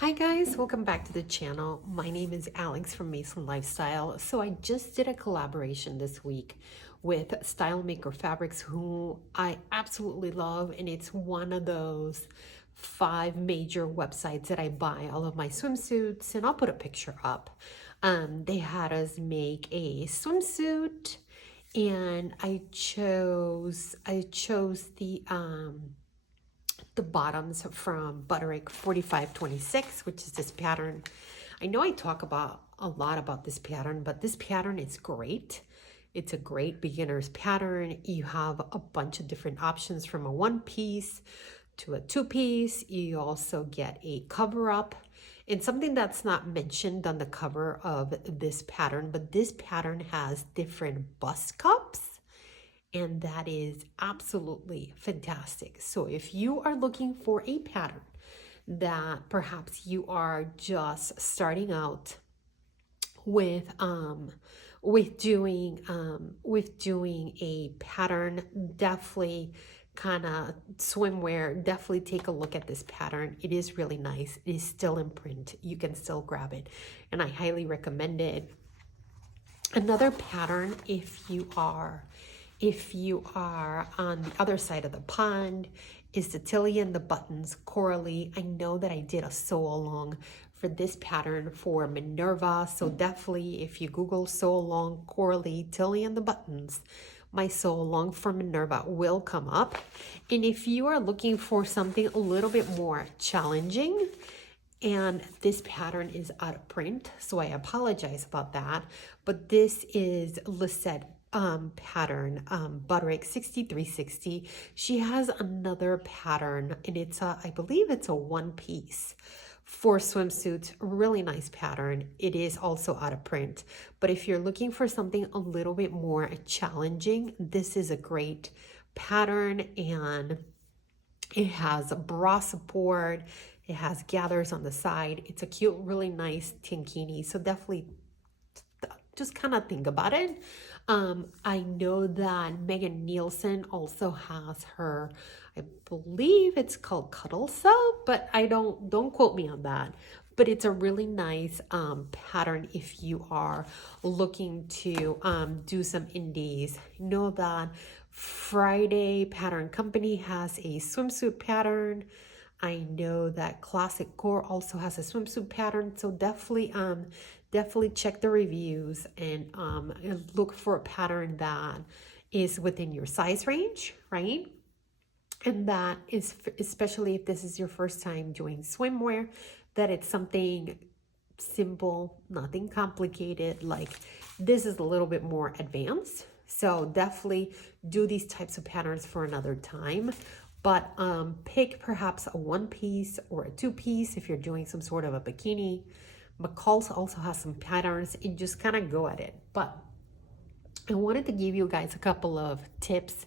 Hi guys, welcome back to the channel. My name is Alex from Mason Lifestyle. So I just did a collaboration this week with Style Maker Fabrics, who I absolutely love, and it's one of those 5 major websites that I buy all of my swimsuits, and I'll put a picture up. They had us make a swimsuit, and I chose the bottoms from Butterick 4526, which is this pattern. I know I talk about a lot about this pattern, but this pattern is great. It's a great beginner's pattern. You have a bunch of different options from a 1-piece to a 2-piece. You also get a cover up, and something that's not mentioned on the cover of this pattern, but this pattern has different bust cups, and that is absolutely fantastic. So if you are looking for a pattern that perhaps you are just starting out with doing a pattern, definitely kind of swimwear, definitely take a look at this pattern. It is really nice. It is still in print. You can still grab it, and I highly recommend it. Another pattern, if you are on the other side of the pond, is the Tilly and the Buttons Coralie. I know that I did a sew along for this pattern for Minerva, so definitely if you Google sew along Coralie Tilly and the Buttons, my sew along for Minerva will come up. And if you are looking for something a little bit more challenging, and this pattern is out of print, so I apologize about that, but this is Lisette pattern, Butterick 6360. She has another pattern, and I believe it's a 1-piece for swimsuits. Really nice pattern. It is also out of print, but if you're looking for something a little bit more challenging, this is a great pattern. And it has a bra support. It has gathers on the side. It's a cute, really nice tankini. So definitely just kind of think about it. I know that Megan Nielsen also has her, I believe it's called Cuddle Sew, but I don't quote me on that. But it's a really nice pattern if you are looking to do some indies. Know that Friday Pattern Company has a swimsuit pattern. I know that Classic Core also has a swimsuit pattern, so definitely check the reviews and look for a pattern that is within your size range, right? And that is, especially if this is your first time doing swimwear, that it's something simple, nothing complicated. Like this is a little bit more advanced. So definitely do these types of patterns for another time. But pick perhaps a 1-piece or a 2-piece if you're doing some sort of a bikini. McCall's also has some patterns, and just kind of go at it. But I wanted to give you guys a couple of tips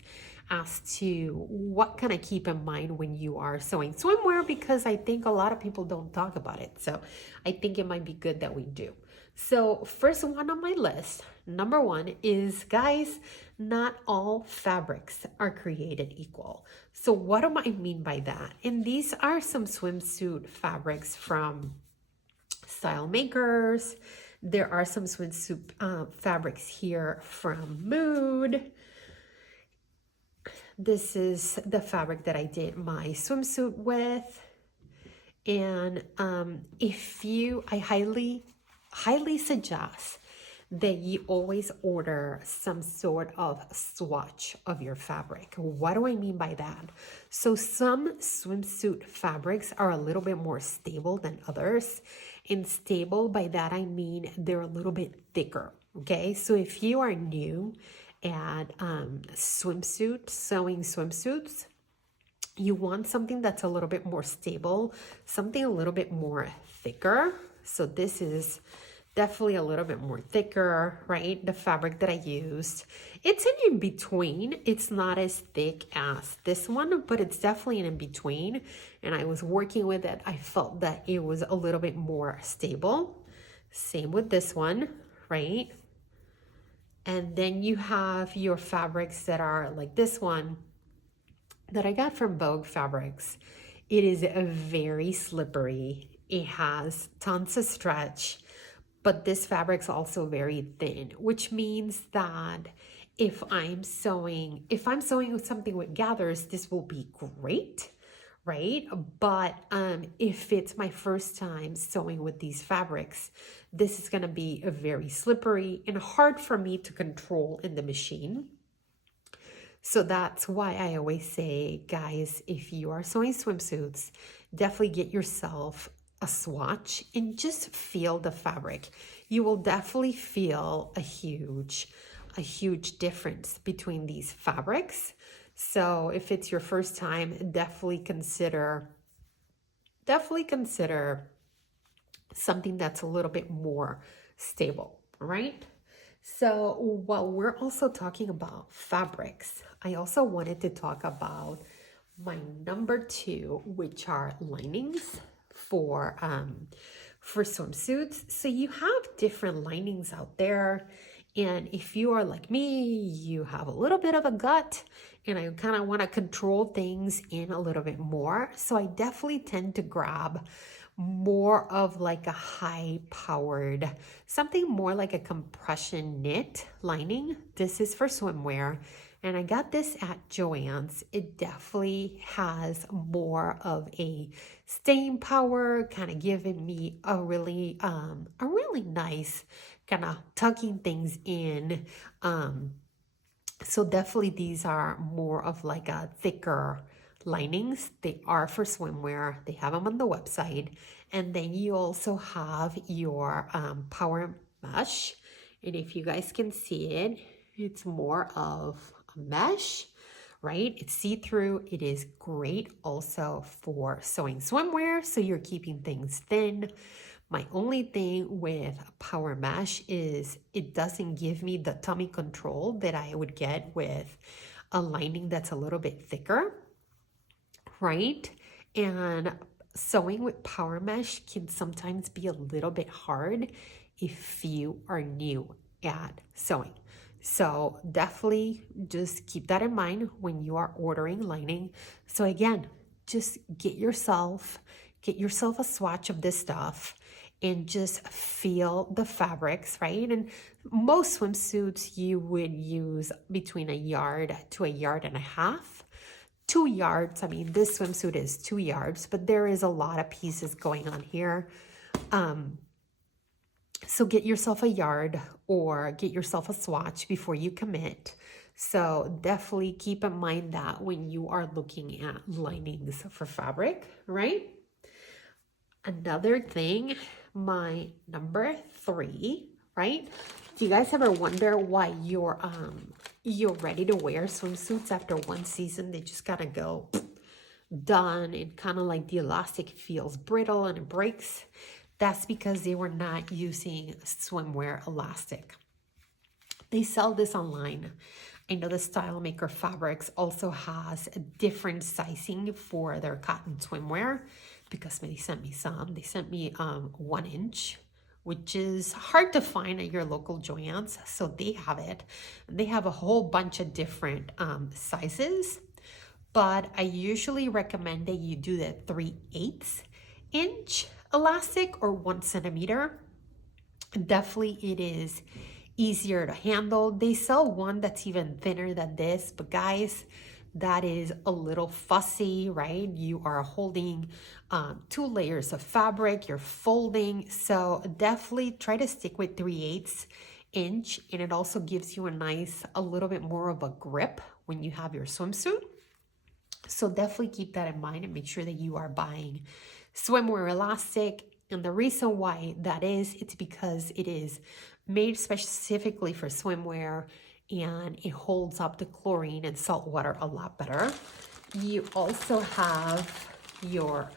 as to what kind of keep in mind when you are sewing swimwear, because I think a lot of people don't talk about it. So I think it might be good that we do. So first one on my list, number 1 is, guys, not all fabrics are created equal. So what do I mean by that? And these are some swimsuit fabrics from Style Makers. There are some swimsuit fabrics here from Mood. This is the fabric that I did my swimsuit with. And I highly suggest that you always order some sort of swatch of your fabric. What do I mean by that? So some swimsuit fabrics are a little bit more stable than others. And stable, by that I mean they're a little bit thicker, okay? So if you are new at sewing swimsuits, you want something that's a little bit more stable, something a little bit more thicker. So this is definitely a little bit more thicker, right? The fabric that I used, it's an in-between. It's not as thick as this one, but it's definitely an in-between. And I was working with it. I felt that it was a little bit more stable. Same with this one, right? And then you have your fabrics that are like this one that I got from Vogue Fabrics. It is a very slippery. It has tons of stretch, but this fabric's also very thin, which means that if I'm sewing with something with gathers, this will be great, right? But if it's my first time sewing with these fabrics, this is gonna be a very slippery and hard for me to control in the machine. So that's why I always say, guys, if you are sewing swimsuits, definitely get yourself a swatch and just feel the fabric. You will definitely feel a huge difference between these fabrics. So if it's your first time, definitely consider something that's a little bit more stable, right? So while we're also talking about fabrics, I also wanted to talk about my number two, which are linings for swimsuits. So you have different linings out there. And if you are like me, you have a little bit of a gut and I kind of want to control things in a little bit more. So I definitely tend to grab more of like a high powered, something more like a compression knit lining. This is for swimwear. And I got this at Joann's. It definitely has more of a staying power, kind of giving me a really nice kind of tucking things in. So definitely these are more of like a thicker linings. They are for swimwear. They have them on the website. And then you also have your power mesh. And if you guys can see it, it's more of a mesh, right? It's see-through. It is great also for sewing swimwear. So you're keeping things thin. My only thing with power mesh is it doesn't give me the tummy control that I would get with a lining that's a little bit thicker, right? And sewing with power mesh can sometimes be a little bit hard if you are new at sewing. So definitely just keep that in mind when you are ordering lining. So again, just get yourself a swatch of this stuff and just feel the fabrics, right? And most swimsuits you would use between a yard to a yard and a half. 2 yards, I mean, this swimsuit is 2 yards, but there is a lot of pieces going on here. So get yourself a yard or get yourself a swatch before you commit. So definitely keep in mind that when you are looking at linings for fabric, right? Another thing, my number 3, right? Do you guys ever wonder why you're ready to wear swimsuits after one season? They just gotta go done and kind of like the elastic feels brittle and it breaks. That's because they were not using swimwear elastic. They sell this online. I know the Style Maker Fabrics also has a different sizing for their cotton swimwear because they sent me some. They sent me 1 inch, which is hard to find at your local Joann's. So they have it. They have a whole bunch of different sizes, but I usually recommend that you do the 3/8 inch elastic or 1 centimeter. Definitely it is easier to handle. They sell one that's even thinner than this, but guys, that is a little fussy, right? You are holding 2 layers of fabric, you're folding. So definitely try to stick with 3/8 inch, and it also gives you a little bit more of a grip when you have your swimsuit. So definitely keep that in mind and make sure that you are buying swimwear elastic. And the reason why that is, it's because it is made specifically for swimwear and it holds up to chlorine and salt water a lot better. You also have your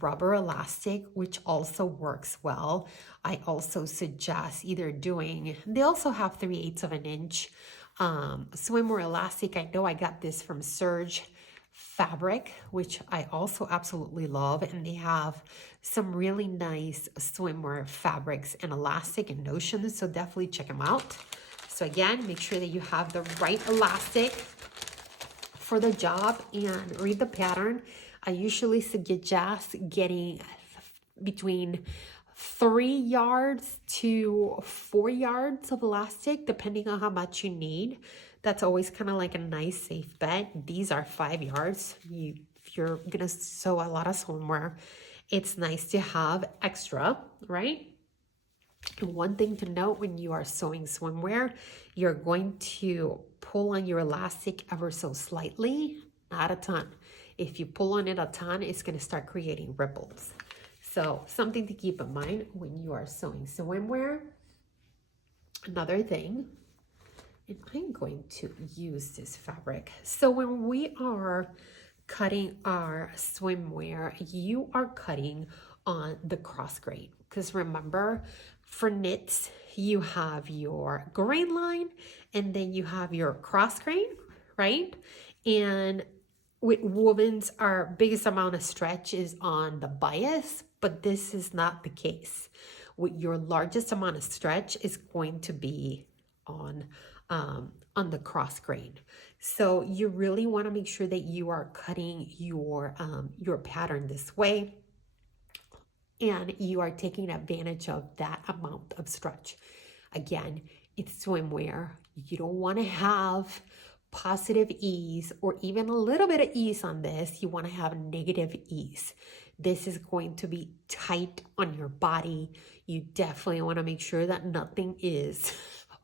rubber elastic, which also works well. I also suggest either they also have 3/8 of an inch swimwear elastic. I know I got this from Surge Fabric, which I also absolutely love, and they have some really nice swimwear fabrics and elastic and notions, so definitely check them out. So again, make sure that you have the right elastic for the job and read the pattern. I usually suggest getting between 3 yards to 4 yards of elastic, depending on how much you need. That's always kind of like a nice safe bet. These are 5 yards. If you're gonna sew a lot of swimwear, it's nice to have extra, right? And one thing to note when you are sewing swimwear, you're going to pull on your elastic ever so slightly, not a ton. If you pull on it a ton, it's going to start creating ripples. So something to keep in mind when you are sewing swimwear. Another thing, and I'm going to use this fabric. So when we are cutting our swimwear, you are cutting on the cross grain. Because remember, for knits, you have your grain line and then you have your cross grain, right? And with wovens, our biggest amount of stretch is on the bias, but this is not the case. With your largest amount of stretch is going to be on the cross grain. So you really want to make sure that you are cutting your pattern this way, and you are taking advantage of that amount of stretch. Again, it's swimwear. You don't want to have positive ease or even a little bit of ease on this. You want to have negative ease. This is going to be tight on your body. You definitely want to make sure that nothing is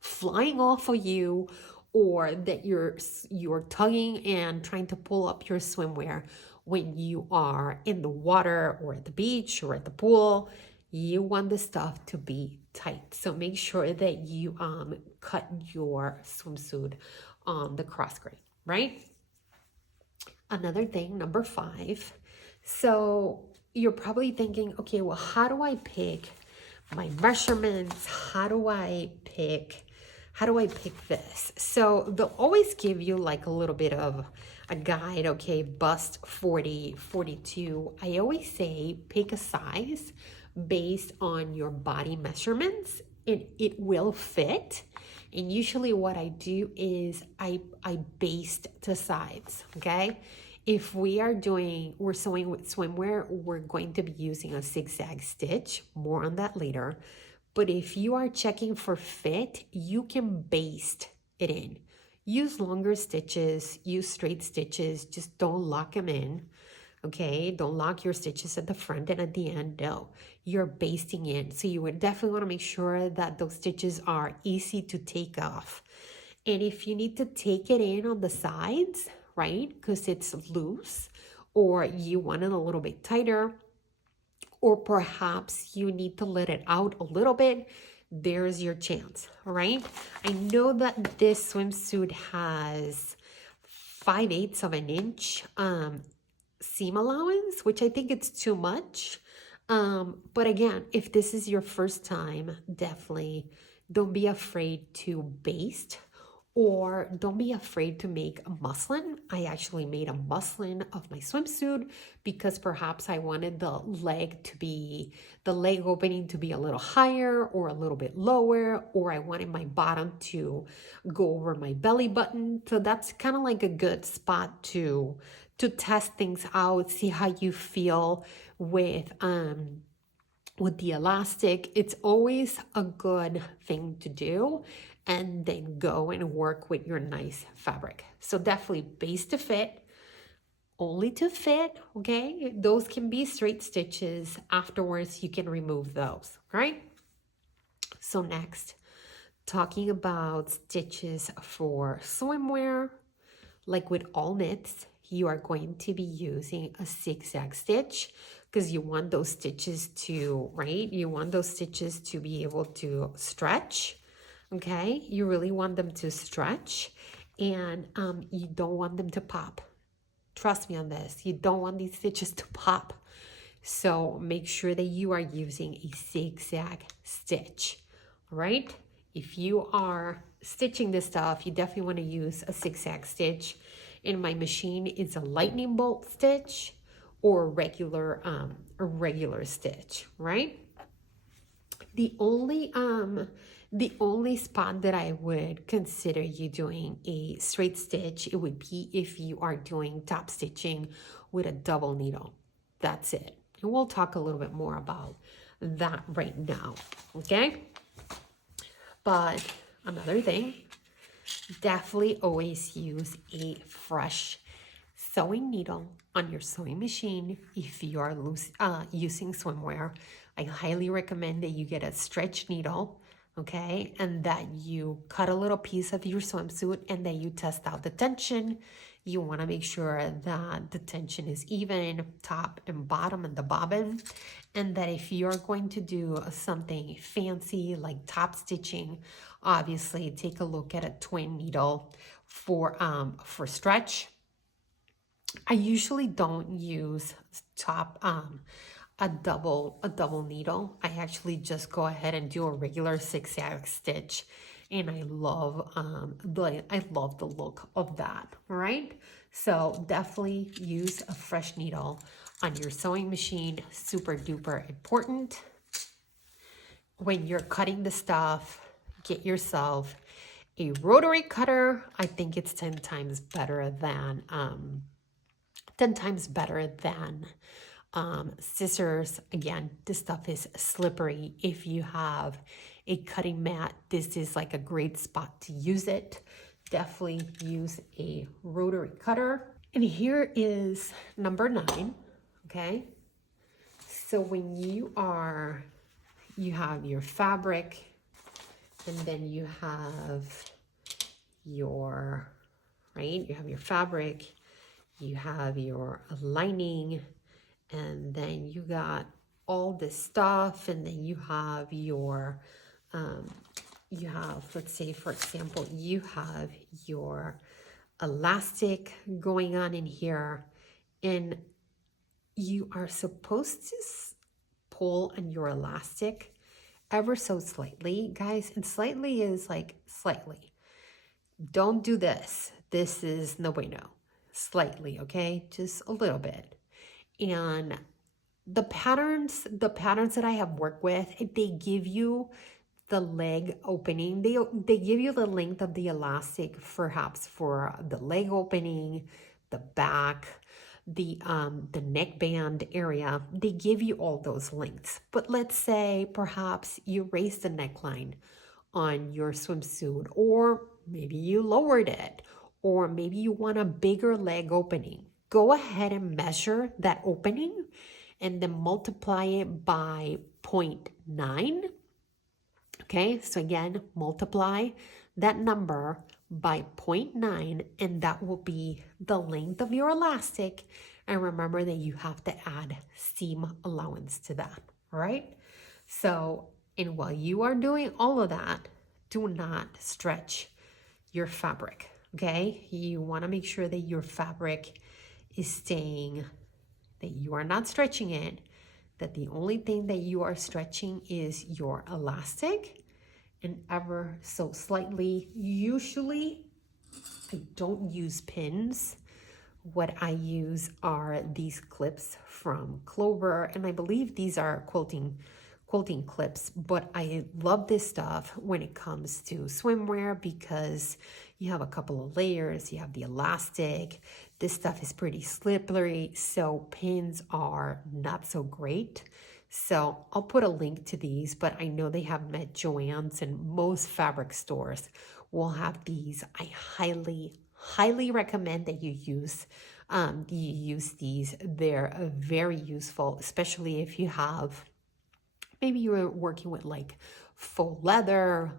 flying off of you, or that you're tugging and trying to pull up your swimwear when you are in the water or at the beach or at the pool. You want the stuff to be tight. So make sure that you cut your swimsuit on the cross grain, right? Another thing, number 5. So you're probably thinking, okay, well, how do I pick my measurements? How do I pick this? So they'll always give you like a little bit of a guide. Okay, bust 40, 42. I always say pick a size based on your body measurements, and it will fit. And usually what I do is I baste the sides, okay? If we're sewing with swimwear, we're going to be using a zigzag stitch. More on that later. But if you are checking for fit, you can baste it in. Use longer stitches, use straight stitches, just don't lock them in, okay? Don't lock your stitches at the front and at the end, no. You're basting in. So you would definitely want to make sure that those stitches are easy to take off. And if you need to take it in on the sides, right, because it's loose, or you want it a little bit tighter, or perhaps you need to let it out a little bit, there's your chance, all right? I know that this swimsuit has 5/8 of an inch seam allowance, which I think it's too much. But again, if this is your first time, definitely don't be afraid to baste, or don't be afraid to make a muslin. I actually made a muslin of my swimsuit because perhaps I wanted the leg opening to be a little higher or a little bit lower, or I wanted my bottom to go over my belly button. So that's kind of like a good spot to test things out, see how you feel with the elastic. It's always a good thing to do, and then go and work with your nice fabric. So definitely baste to fit, only to fit, okay? Those can be straight stitches. Afterwards, you can remove those, right? So next, talking about stitches for swimwear, like with all knits, you are going to be using a zigzag stitch because you want those stitches to, right? You want those stitches to be able to stretch, okay? You really want them to stretch, and you don't want them to pop. Trust me on this. You don't want these stitches to pop. So make sure that you are using a zigzag stitch, right? If you are stitching this stuff, you definitely want to use a zigzag stitch. In my machine, it's a lightning bolt stitch or a regular stitch, right? The only spot that I would consider you doing a straight stitch, it would be if you are doing top stitching with a double needle. That's it. And we'll talk a little bit more about that right now, okay? But another thing, definitely always use a fresh sewing needle on your sewing machine if you are using swimwear. I highly recommend that you get a stretch needle, okay, and that you cut a little piece of your swimsuit and then you test out the tension. You want to make sure that the tension is even, top and bottom and the bobbin, and that if you're going to do something fancy like top stitching, obviously take a look at a twin needle for stretch. I usually don't use a double needle. I actually just go ahead and do a regular zigzag stitch, and I love the look of that. All right, so definitely use a fresh needle on your sewing machine. Super duper important. When you're cutting the stuff, get yourself a rotary cutter. I think it's 10 times better than scissors. Again, this stuff is slippery. If you have a cutting mat, this is like a great spot to use it. Definitely use a rotary cutter. And here is number 9, okay? So when you have your fabric, and then you have your, right? You have your fabric, you have your lining, and then you got all this stuff, and then you have your, let's say, for example, you have your elastic going on in here, and you are supposed to pull on your elastic ever so slightly, guys, and slightly is like slightly. Don't do this. This is no bueno. Slightly, okay? Just a little bit. And the patterns that I have worked with, they give you the leg opening. They give you the length of the elastic, perhaps for the leg opening, the back, the neckband area. They give you all those lengths. But let's say perhaps you raised the neckline on your swimsuit, or maybe you lowered it, or maybe you want a bigger leg opening. Go ahead and measure that opening and then multiply it by 0.9. Okay, so again, multiply that number by 0.9, and that will be the length of your elastic. And remember that you have to add seam allowance to that, all right? So, and while you are doing all of that, do not stretch your fabric, okay? You want to make sure that your fabric is staying, that you are not stretching it, that the only thing that you are stretching is your elastic, and ever so slightly. Usually I don't use pins. What I use are these clips from Clover, and I believe these are quilting clips, but I love this stuff when it comes to swimwear because you have a couple of layers, you have the elastic, this stuff is pretty slippery, so pins are not so great. So I'll put a link to these, but I know they have them at Joann's, and most fabric stores will have these. I highly recommend that you use these. They're very useful, especially if you have, maybe you're working with like faux leather,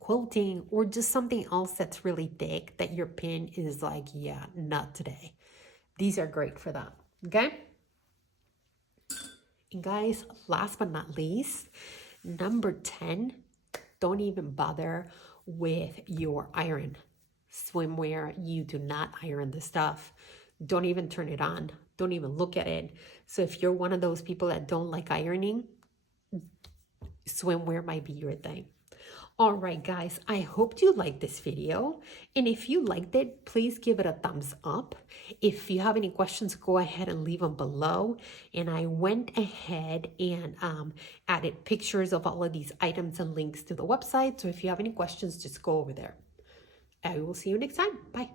quilting, or just something else that's really thick that your pin is like, yeah, not today. These are great for that, okay? And guys, last but not least, number 10, don't even bother with your iron. Swimwear, you do not iron the stuff. Don't even turn it on. Don't even look at it. So if you're one of those people that don't like ironing, swimwear might be your thing. All right, guys, I hope you liked this video. And if you liked it, please give it a thumbs up. If you have any questions, go ahead and leave them below. And I went ahead and added pictures of all of these items and links to the website. So if you have any questions, just go over there. I will see you next time. Bye.